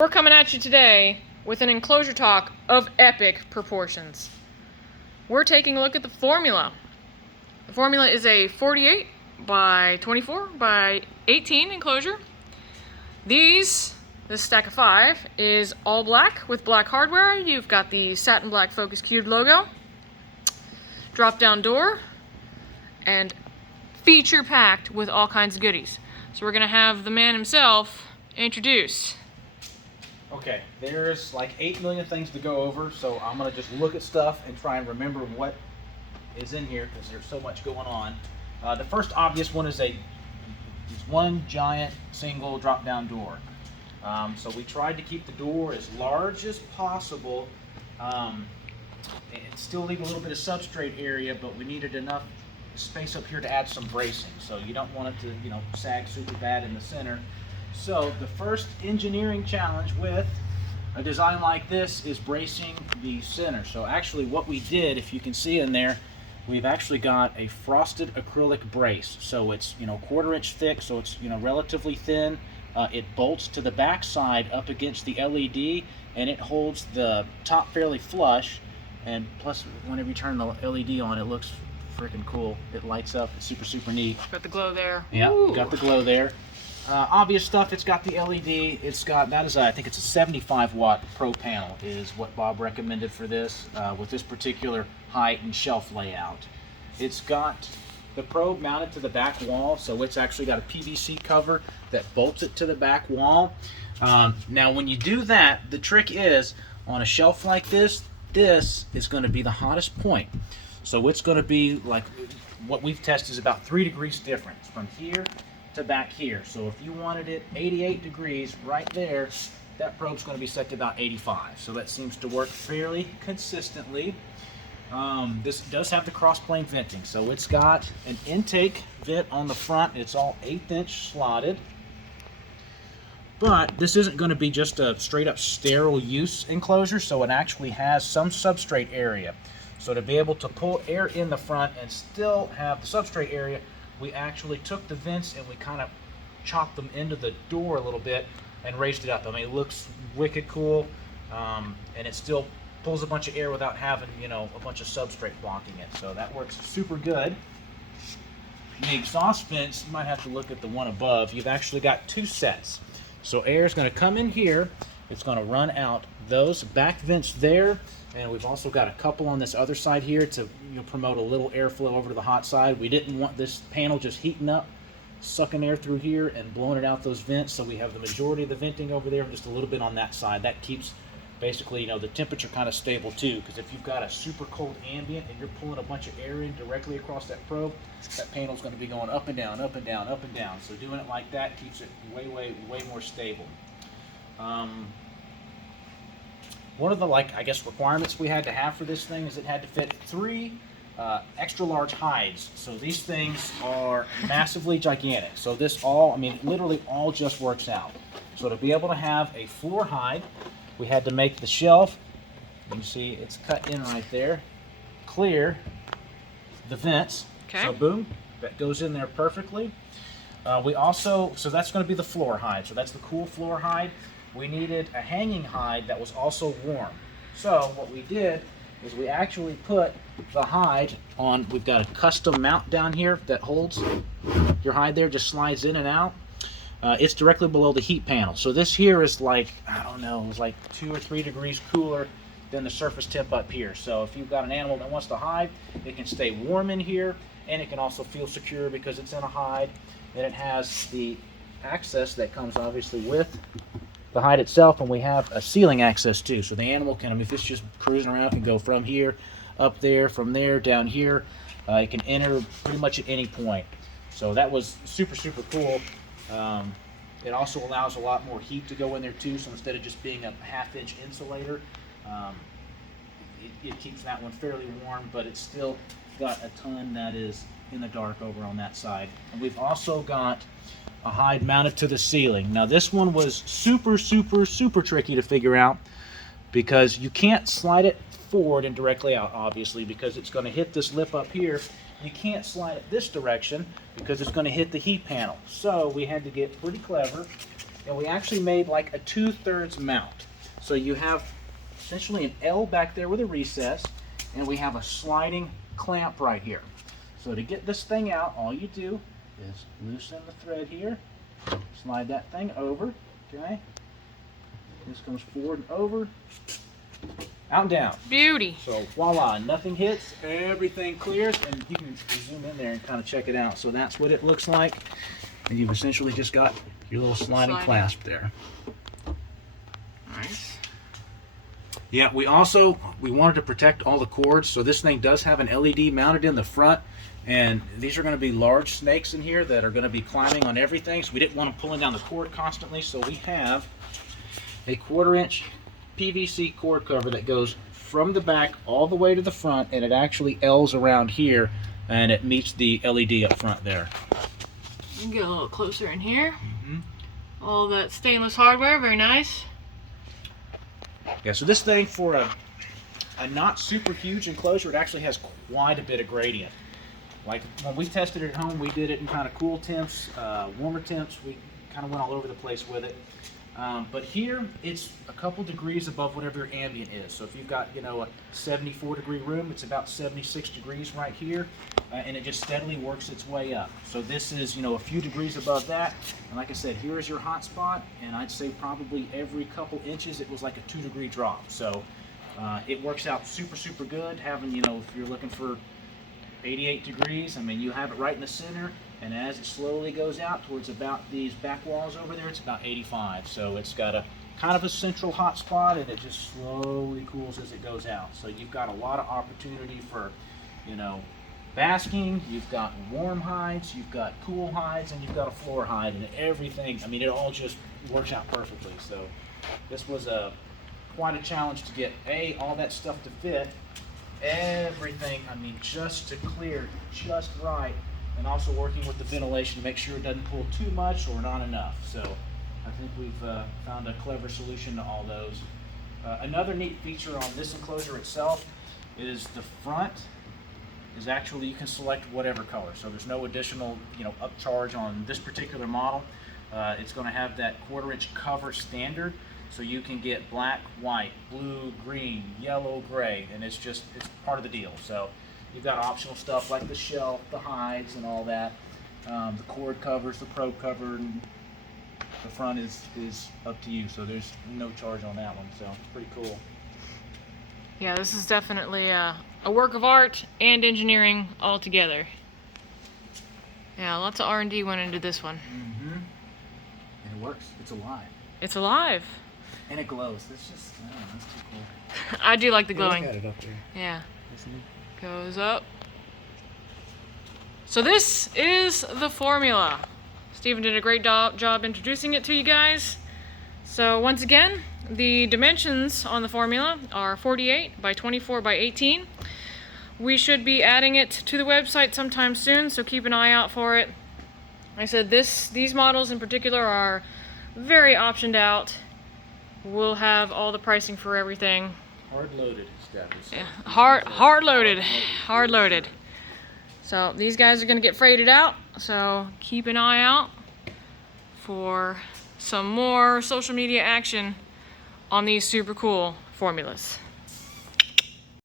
We're coming at you today with an enclosure talk of epic proportions. We're taking a look at the formula. The formula is a 48 by 24 by 18 enclosure. This stack of 5 is all black with black hardware. You've got the satin black Focus Cubed logo, drop down door, and feature packed with all kinds of goodies. So we're gonna have the man himself introduce. Okay, there's like 8 million things to go over, so I'm going to just look at stuff and try and remember what is in here because there's so much going on. The first obvious one is one giant single drop-down door. So we tried to keep the door as large as possible and still leave a little bit of substrate area, but we needed enough space up here to add some bracing. So you don't want it to, sag super bad in the center. So the first engineering challenge with a design like this is bracing the center. So actually what we did, if you can see in there, we've actually got a frosted acrylic brace. So it's 1/4 inch thick, so it's relatively thin. It bolts to the back side up against the LED, and it holds the top fairly flush. And plus, whenever you turn the LED on, it looks freaking cool. It lights up. It's super neat. Got the glow there. Yeah, Ooh. got the glow there. Obvious stuff, it's got the LED, I think it's a 75 watt pro panel is what Bob recommended for this, with this particular height and shelf layout. It's got the probe mounted to the back wall, so it's actually got a PVC cover that bolts it to the back wall. Now when you do that, the trick is, on a shelf like this is going to be the hottest point. So it's going to be like, what we've tested is about 3 degrees difference from here to back here. So if you wanted it 88 degrees right there, that probe's going to be set to about 85. So that seems to work fairly consistently. This does have the cross plane venting. So it's got an intake vent on the front. It's all 1/8 inch slotted. But this isn't going to be just a straight up sterile use enclosure, so it actually has some substrate area. So to be able to pull air in the front and still have the substrate area, we actually took the vents and we kind of chopped them into the door a little bit and raised it up. I mean, it looks wicked cool, and it still pulls a bunch of air without having, a bunch of substrate blocking it. So that works super good. The exhaust vents, you might have to look at the one above. You've actually got 2 sets. So air is going to come in here. It's going to run out those back vents there. And we've also got a couple on this other side here to promote a little airflow over to the hot side. We didn't want this panel just heating up, sucking air through here and blowing it out those vents. So we have the majority of the venting over there and just a little bit on that side. That keeps basically the temperature kind of stable too. Because if you've got a super cold ambient and you're pulling a bunch of air in directly across that probe, that panel's going to be going up and down, up and down, up and down. So doing it like that keeps it way more stable. One of the requirements we had to have for this thing is it had to fit 3 extra large hides. So these things are massively gigantic. So this literally all just works out. So to be able to have a floor hide, we had to make the shelf, you can see it's cut in right there, clear the vents. Okay. So boom, that goes in there perfectly. So that's going to be the floor hide. So that's the cool floor hide. We needed a hanging hide that was also warm. So what we did is we actually put the hide on, we've got a custom mount down here that holds your hide there, just slides in and out. It's directly below the heat panel. So this here is like, it's like 2 or 3 degrees cooler than the surface temp up here. So if you've got an animal that wants to hide, it can stay warm in here, and it can also feel secure because it's in a hide. And it has the access that comes obviously with the hide itself, and we have a ceiling access too. So the animal can, if it's just cruising around, can go from here, up there, from there, down here. It can enter pretty much at any point. So that was super cool. It also allows a lot more heat to go in there too. So instead of just being a 1/2 inch insulator, it keeps that one fairly warm, but it's still got a ton that is in the dark over on that side. And we've also got a hide mounted to the ceiling. Now this one was super tricky to figure out because you can't slide it forward and directly out, obviously, because it's going to hit this lip up here. You can't slide it this direction because it's going to hit the heat panel. So we had to get pretty clever and we actually made like a 2/3 mount. So you have essentially an L back there with a recess, and we have a sliding clamp right here. So to get this thing out, all you do is loosen the thread here, slide that thing over, okay? This comes forward and over, out and down. Beauty. So voila, nothing hits, everything clears, and you can zoom in there and kind of check it out. So that's what it looks like, and you've essentially just got your little sliding clasp there. Nice. Yeah, we wanted to protect all the cords, so this thing does have an LED mounted in the front, and these are going to be large snakes in here that are going to be climbing on everything, so we didn't want them pulling down the cord constantly, so we have a 1/4" PVC cord cover that goes from the back all the way to the front, and it actually L's around here, and it meets the LED up front there. You can get a little closer in here. All that stainless hardware, very nice. Yeah, so this thing, for a not super huge enclosure, it actually has quite a bit of gradient. Like when we tested it at home, we did it in kind of cool temps, warmer temps. We kind of went all over the place with it. But here, it's a couple degrees above whatever your ambient is. So if you've got, you know, a 74-degree room, it's about 76 degrees right here, and it just steadily works its way up. So this is, you know, a few degrees above that. And like I said, here is your hot spot, and I'd say probably every couple inches it was like a 2-degree drop. So it works out super, super good. Having, you know, if you're looking for 88 degrees, I mean, you have it right in the center. And as it slowly goes out towards about these back walls over there, it's about 85. So it's got a kind of a central hot spot, and it just slowly cools as it goes out. So you've got a lot of opportunity for, you know, basking. You've got warm hides, you've got cool hides, and you've got a floor hide, and everything. I mean, it all just works out perfectly. So this was quite a challenge to get all that stuff to fit, everything. I mean, just to clear just right. And also working with the ventilation to make sure it doesn't pull too much or not enough. So I think we've found a clever solution to all those. Another neat feature on this enclosure itself is the front is actually, you can select whatever color. So there's no additional, you know, upcharge on this particular model. It's going to have that 1/4" cover standard. So you can get black, white, blue, green, yellow, gray, and it's part of the deal. So you've got optional stuff like the shelf, the hides, and all that. The cord covers, the probe cover, and the front is up to you. So there's no charge on that one. So it's pretty cool. Yeah, this is definitely a work of art and engineering all together. Yeah, lots of R&D went into this one. And it works. It's alive. It's alive. And it glows. It's just, I don't know, that's too cool. I do like the glowing. Look at it up there. Yeah. Isn't it? Goes up. So this is the formula. Stephen did a great job introducing it to you guys. So once again, the dimensions on the formula are 48 by 24 by 18. We should be adding it to the website sometime soon, so keep an eye out for it. Like I said, these models in particular are very optioned out. We'll have all the pricing for everything. Hard loaded stuff. Yeah, hard loaded. So these guys are going to get freighted out, so keep an eye out for some more social media action on these super cool formulas.